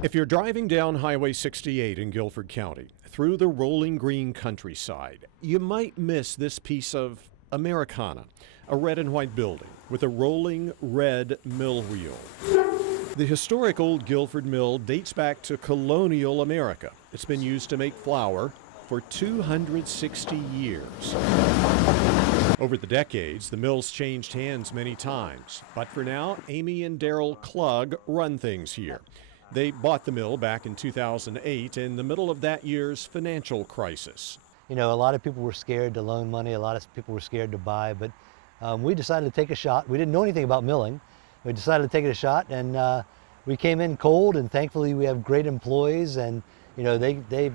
If you're driving down Highway 68 in Guilford County through the rolling green countryside, you might miss this piece of Americana, a red and white building with a rolling red mill wheel. The historic old Guilford mill dates back to colonial America. It's been used to make flour for 260 years. Over the decades, the mill's changed hands many times, but for now, Amy and Daryl Klug run things here. They bought the mill back in 2008 in the middle of that year's financial crisis. You know, a lot of people were scared to loan money, a lot of people were scared to buy, but we decided to take a shot. We didn't know anything about milling. We decided to take it a shot, and we came in cold, and thankfully we have great employees, and you know, they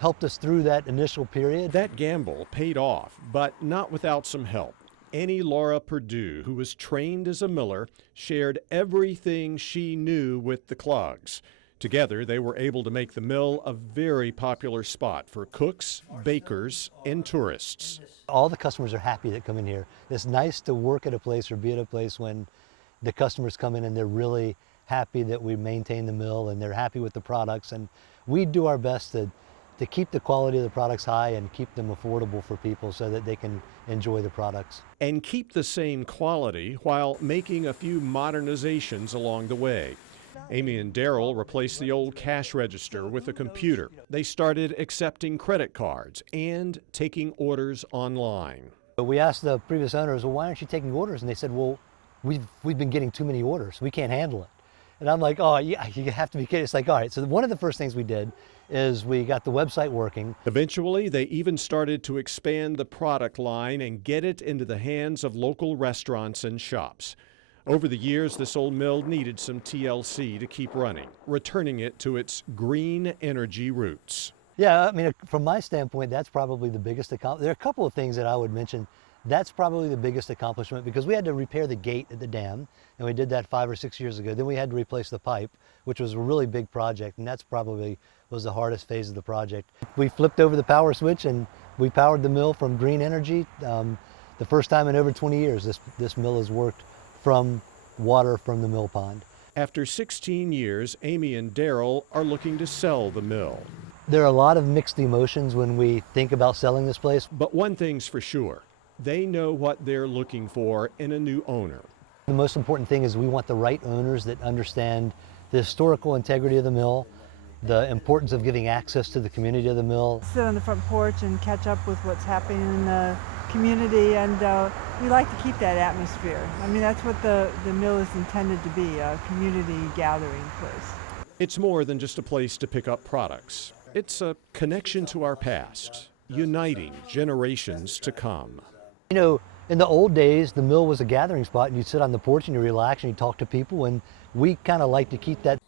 helped us through that initial period. That gamble paid off, but not without some help. Annie Laura Perdue, who was trained as a miller, shared everything she knew with the Klugs. Together, they were able to make the mill a very popular spot for cooks, bakers, and tourists. All the customers are happy that come in here. It's nice to work at a place or be at a place when the customers come in and they're really happy that we maintain the mill and they're happy with the products. And we do our best to keep the quality of the products high and keep them affordable for people so that they can enjoy the products. And keep the same quality while making a few modernizations along the way. Amy and Daryl replaced the old cash register with a computer. They started accepting credit cards and taking orders online. But we asked the previous owners, well, why aren't you taking orders? And they said, well, we've been getting too many orders. We can't handle it. And I'm like, oh, yeah, you have to be kidding. It's like, all right. So one of the first things we did is we got the website working. Eventually, they even started to expand the product line and get it into the hands of local restaurants and shops. Over the years, this old mill needed some TLC to keep running, returning it to its green energy roots. Yeah, I mean, from my standpoint, that's probably the biggest accomplishment. There are a couple of things that I would mention. That's probably the biggest accomplishment because we had to repair the gate at the dam, and we did that 5 or 6 years ago. Then we had to replace the pipe, which was a really big project, and that's probably was the hardest phase of the project. We flipped over the power switch and we powered the mill from green energy. The first time in over 20 years this mill has worked from water from the mill pond. After 16 years, Amy and Daryl are looking to sell the mill. There are a lot of mixed emotions when we think about selling this place. But one thing's for sure, they know what they're looking for in a new owner. The most important thing is we want the right owners that understand the historical integrity of the mill, the importance of giving access to the community of the mill. Sit on the front porch and catch up with what's happening in the community, and we like to keep that atmosphere. I mean, that's what the mill is intended to be, a community gathering place. It's more than just a place to pick up products. It's a connection to our past, uniting generations to come. You know, in the old days, the mill was a gathering spot, and you'd sit on the porch and you relax and you talk to people, and we kind of like to keep that